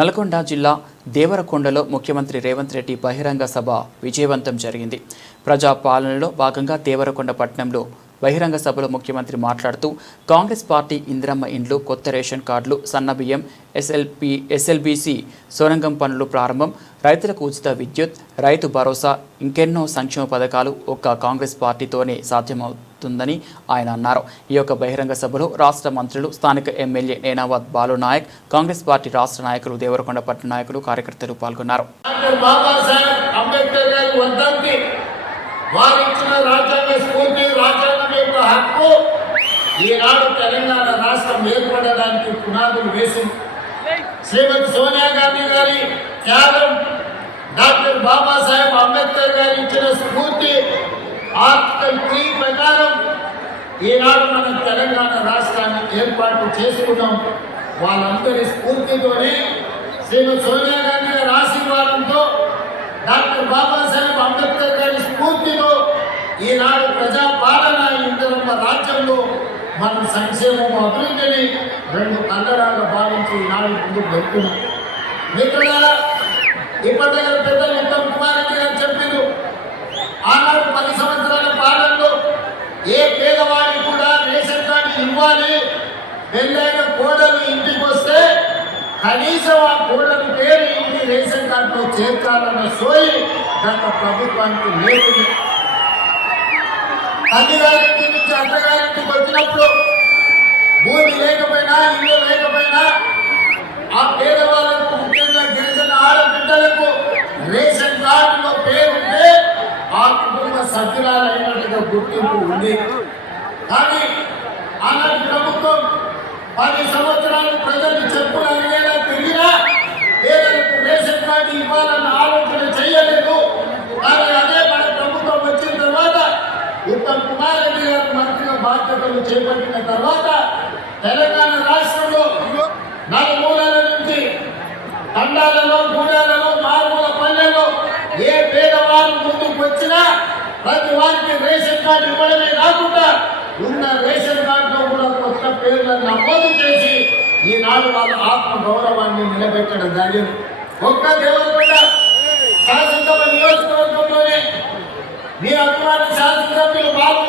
నల్గొండ జిల్లా దేవరకొండలో ముఖ్యమంత్రి రేవంత్ రెడ్డి బహిరంగ సభ విజయవంతం జరిగింది. ప్రజా పాలనలో భాగంగా దేవరకొండ పట్టణంలో బహిరంగ సభలో ముఖ్యమంత్రి మాట్లాడుతూ కాంగ్రెస్ పార్టీ ఇందిరమ్మ ఇండ్లు, కొత్త రేషన్ కార్డులు, సన్నబియ్యం, ఎస్ఎల్బీసీ సొరంగం పనులు ప్రారంభం, రైతులకు ఉచిత విద్యుత్, రైతు భరోసా, ఇంకెన్నో సంక్షేమ పథకాలు ఒక్క కాంగ్రెస్ పార్టీతోనే సాధ్యమవుతుందని ఆయన అన్నారు. ఈ యొక్క బహిరంగ సభలో రాష్ట్ర మంత్రులు, స్థానిక ఎమ్మెల్యే నేనావత్ బాలు నాయక్, కాంగ్రెస్ పార్టీ రాష్ట్ర నాయకులు, దేవరకొండ పట్టణ నాయకులు, కార్యకర్తలు పాల్గొన్నారు. వారిచ్చిన రాజ్యాంగ స్ఫూర్తి, రాజ్యాంగం యొక్క హక్కు ఈనాడు తెలంగాణ రాష్ట్రం ఏర్పడడానికి పునాదులు వేసింది. శ్రీమతి సోనియా గాంధీ గారి త్యాగం, డాక్టర్ బాబాసాహెబ్ అంబేద్కర్ గారు ఇచ్చిన స్ఫూర్తి, ఆర్టికల్ 3 ప్రకారం ఈనాడు మన తెలంగాణ రాష్ట్రాన్ని ఏర్పాటు చేసుకున్నాం. వాళ్ళందరి స్ఫూర్తితోనే, శ్రీమతి సోనియా గాంధీ గారి ఆశీర్వాదంతో, డాక్టర్ బాబాసాహెబ్ అంబేద్కర్ గారి స్ఫూర్తిలో ఈనాడు ప్రజాపాలన ఇందిరమ్మ రాజ్యంలో మనం సంక్షేమము, అభివృద్ధిని రెండు కన్నడాగా భావించి ఈనాడు ముందుకు వెళ్తున్నాం. మిత్రులారా, ఇప్పటికే పెద్దలు ఉత్తమ్ కుమార్ రెడ్డి గారు చెప్పారు, ఆనాడు 10 సంవత్సరాల పాలనలో ఏ పేదవాడికి కూడా రేషన్ కార్డు ఇవ్వాలి, పెళ్ళైన కోడలు ఇంటికి వస్తే కనీసం ఆ కోడలు పేరు ఇంటి రేషన్ కార్డులో చేర్చాలన్న సోయి గత ప్రభుత్వానికి లేదు. తల్లిగారింటి నుంచి అత్తగారింటికి వచ్చినప్పుడు భూమి లేకపోయినా, ఇల్లు లేకపోయినా ఆ పేదవాళ్ళకు, ముఖ్యంగా గిరిజన ఆడబిడ్డలకు రేషన్ కార్డులో పేరుంటే ఆ కుటుంబ సభ్యురాలైనట్టుగా గుర్తింపు ఉంది. కానీ ఆనాటి ప్రభుత్వం 10 సంవత్సరాలు ప్రజలు చెప్పులు అడిగేలా తిరిగినా పేదలకు రేషన్ కార్డు ఇవ్వాలన్న ఆలోచన చేయలేదు. కానీ అదే మన ప్రభుత్వం వచ్చిన తర్వాత, ఉత్తమ్ కుమార్ రెడ్డి గారు మంత్రిగా బాధ్యతలు చేపట్టిన తర్వాత తెలంగాణ రాష్ట్రంలో నలుమూలల నుంచి, తండాలలో, గూడాలలో, మారుమూల పల్లెలో ఏ పేదవారు ముందుకు వచ్చినా ప్రతి వారికి రేషన్ కార్డు ఇవ్వడమే కాకుండా ఉన్న రేషన్ కార్డులో కూడా కొత్త పేర్లను నమోదు చేసి ఈనాడు వాళ్ళ ఆత్మ గౌరవాన్ని నిలబెట్టడం జరిగింది. ఒక్క దేవరకొండ శాసనసభ నియోజకవర్గంలోనే మీ అభిమాన శాసనసభ్యులు బాబు